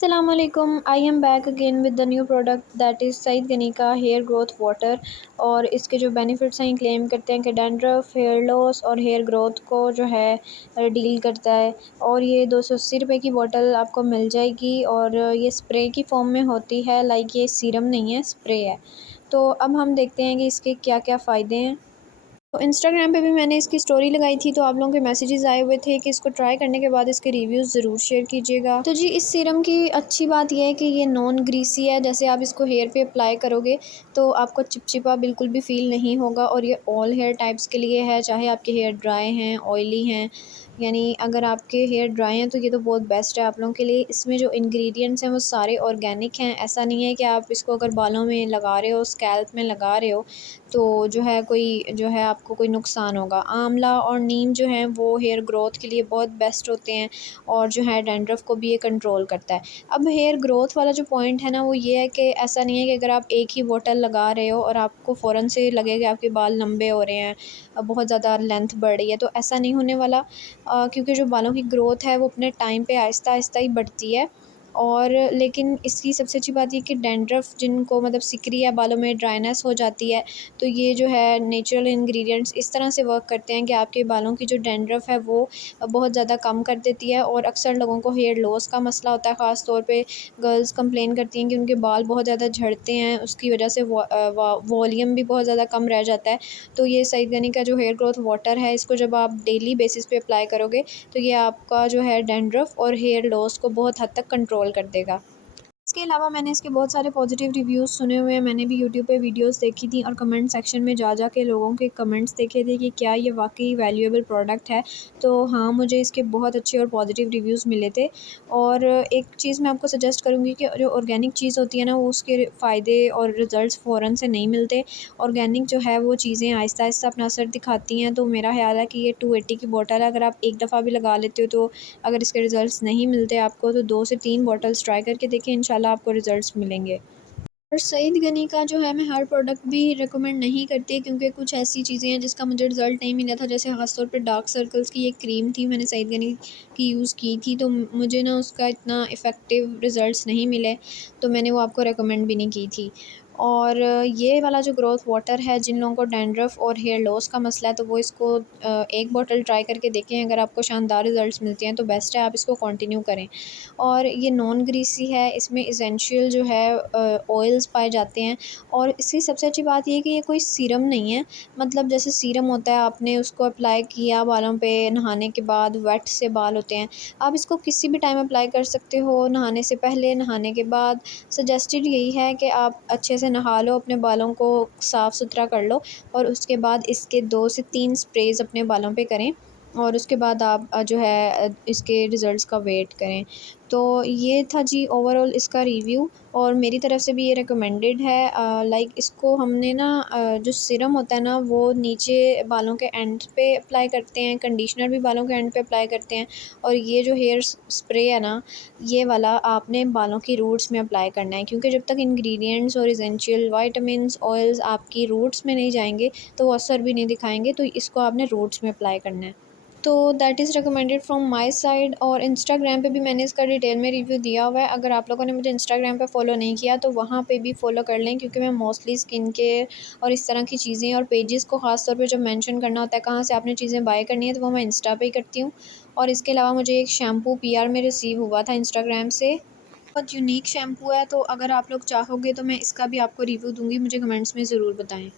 Assalamualaikum. I am back again with the new product that is Saeed Ghani का hair growth water. और इसके जो benefits हैं ये क्लेम करते हैं कि डैंड्रफ, हेयर लॉस और हेयर ग्रोथ को जो है डील करता है। और ये 280 रुपये की बोतल आपको मिल जाएगी और ये स्प्रे की फॉर्म में होती है। लाइक ये सीरम नहीं है, स्प्रे है। तो अब हम देखते हैं कि इसके क्या क्या फ़ायदे हैं। तो इंस्टाग्राम पे भी मैंने इसकी स्टोरी लगाई थी, तो आप लोगों के मैसेजेस आए हुए थे कि इसको ट्राई करने के बाद इसके रिव्यूज़ ज़रूर शेयर कीजिएगा। तो जी, इस सीरम की अच्छी बात यह है कि ये नॉन ग्रीसी है। जैसे आप इसको हेयर पे अप्लाई करोगे तो आपको चिपचिपा बिल्कुल भी फ़ील नहीं होगा। और ये ऑल हेयर टाइप्स के लिए है, चाहे आपके हेयर ड्राई हैं, ऑयली हैं। यानी अगर आपके हेयर ड्राई हैं तो ये तो बहुत बेस्ट है आप लोगों के लिए। इसमें जो इंग्रेडिएंट्स हैं वो सारे ऑर्गेनिक हैं। ऐसा नहीं है कि आप इसको अगर बालों में लगा रहे हो, स्कैल्प में लगा रहे हो, तो जो है कोई जो है आपको कोई नुकसान होगा। आंवला और नीम जो हैं वो हेयर ग्रोथ के लिए बहुत बेस्ट होते हैं और जो है डैंड्रफ को भी ये कंट्रोल करता है। अब हेयर ग्रोथ वाला जो पॉइंट है ना, वो ये है कि ऐसा नहीं है कि अगर आप एक ही बॉटल लगा रहे हो और आपको फ़ौरन से लगेगा कि आपके बाल लंबे हो रहे हैं, बहुत ज़्यादा लेंथ बढ़ रही है, तो ऐसा नहीं होने वाला। क्योंकि जो बालों की ग्रोथ है वो अपने टाइम पे आहिस्ता आहिस्ता ही बढ़ती है। और लेकिन इसकी सबसे अच्छी बात ये कि डैंड्रफ जिनको मतलब सिकरी या बालों में ड्राइनेस हो जाती है, तो ये जो है नेचुरल इंग्रेडिएंट्स इस तरह से वर्क करते हैं कि आपके बालों की जो डैंड्रफ है वो बहुत ज़्यादा कम कर देती है। और अक्सर लोगों को हेयर लॉस का मसला होता है, ख़ास तौर पे गर्ल्स कंप्लेन करती हैं कि उनके बाल बहुत ज़्यादा झड़ते हैं, उसकी वजह से वॉल्यूम भी बहुत ज़्यादा कम रह जाता है। तो ये सईद गनी का जो हेयर ग्रोथ वाटर है, इसको जब आप डेली बेसिस पे अप्लाई करोगे तो ये आपका जो है डैंड्रफ और हेयर लॉस को बहुत हद तक कंट्रोल कर देगा। इसके अलावा मैंने इसके बहुत सारे पॉजिटिव रिव्यूज़ सुने हुए हैं। मैंने भी यूट्यूब पे वीडियोस देखी थी और कमेंट सेक्शन में जा के लोगों के कमेंट्स देखे थे कि क्या ये वाकई वैल्यूएबल प्रोडक्ट है। तो हाँ, मुझे इसके बहुत अच्छे और पॉजिटिव रिव्यूज़ मिले थे। और एक चीज़ मैं आपको सजेस्ट करूँगी कि जो ऑर्गेनिक चीज़ होती है ना, वो उसके फ़ायदे और रिज़ल्ट्स फ़ौरन से नहीं मिलते। ऑर्गेनिक जो है वो चीज़ें आहिस्ता आहिस्ता अपना असर दिखाती हैं। तो मेरा ख़्याल है कि ये 280 की बॉटल है, अगर आप एक दफ़ा भी लगा लेते हो तो अगर इसके रिज़ल्ट्स नहीं मिलते आपको तो 2 से 3 बॉटल्स ट्राई करके देखें, इंशाल्लाह आपको रिज़ल्ट्स मिलेंगे। और सईद गनी का जो है मैं हर प्रोडक्ट भी रिकमेंड नहीं करती, क्योंकि कुछ ऐसी चीज़ें हैं जिसका मुझे रिज़ल्ट नहीं मिला था। जैसे ख़ास तौर पे डार्क सर्कल्स की एक क्रीम थी, मैंने सईद गनी की यूज़ की थी, तो मुझे ना उसका इतना इफ़ेक्टिव रिज़ल्ट्स नहीं मिले, तो मैंने वो आपको रिकमेंड भी नहीं की थी। और ये वाला जो ग्रोथ वाटर है, जिन लोगों को डैंड्रफ और हेयर लॉस का मसला है तो वो इसको एक बॉटल ट्राई करके देखें। अगर आपको शानदार रिज़ल्ट्स मिलते हैं तो बेस्ट है, आप इसको कंटिन्यू करें। और ये नॉन ग्रीसी है, इसमें एसेंशियल जो है ऑयल्स पाए जाते हैं। और इसकी सबसे अच्छी बात ये है कि ये कोई सीरम नहीं है। मतलब जैसे सीरम होता है, आपने उसको अप्लाई किया बालों पे, नहाने के बाद वेट से बाल होते हैं, आप इसको किसी भी टाइम अप्लाई कर सकते हो, नहाने से पहले, नहाने के बाद। सजेस्टेड यही है कि आप अच्छे से नहा लो, अपने बालों को साफ़ सुथरा कर लो और उसके बाद इसके 2 से 3 स्प्रेज़ अपने बालों पे करें। और उसके बाद आप जो है इसके रिज़ल्ट्स का वेट करें। तो ये था जी ओवरऑल इसका रिव्यू, और मेरी तरफ़ से भी ये रिकमेंडेड है। लाइक इसको हमने ना जो सीरम होता है ना वो नीचे बालों के एंड पे अप्लाई करते हैं, कंडीशनर भी बालों के एंड पे अप्लाई करते हैं। और ये जो हेयर स्प्रे है ना, ये वाला आपने बालों की रूट्स में अप्लाई करना है, क्योंकि जब तक इंग्रेडिएंट्स और एसेंशियल विटामिन्स, ऑयल्स आपकी रूट्स में नहीं जाएंगे तो वो असर भी नहीं दिखाएंगे। तो इसको आपने रूट्स में अप्लाई करना है। तो that is recommended from my side. और इंस्टाग्राम पे भी मैंने इसका डिटेल में रिव्यू दिया हुआ है। अगर आप लोगों ने मुझे इंस्टाग्राम पे फ़ॉलो नहीं किया तो वहाँ पे भी फ़ॉलो कर लें, क्योंकि मैं मोस्टली स्किन केयर और इस तरह की चीज़ें और पेजेस को ख़ास तौर पे जब मेंशन करना होता है कहाँ से आपने चीज़ें बाय करनी है, तो वो मैं इंस्टा पे ही करती हूँ। और इसके अलावा मुझे एक शैम्पू पीआर में रिसीव हुआ था इंस्टाग्राम से। बहुत यूनिक शैम्पू है, तो अगर आप लोग चाहोगे तो मैं इसका भी आपको रिव्यू दूँगी, मुझे कमेंट्स में ज़रूर बताएँ।